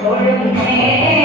所有的爱。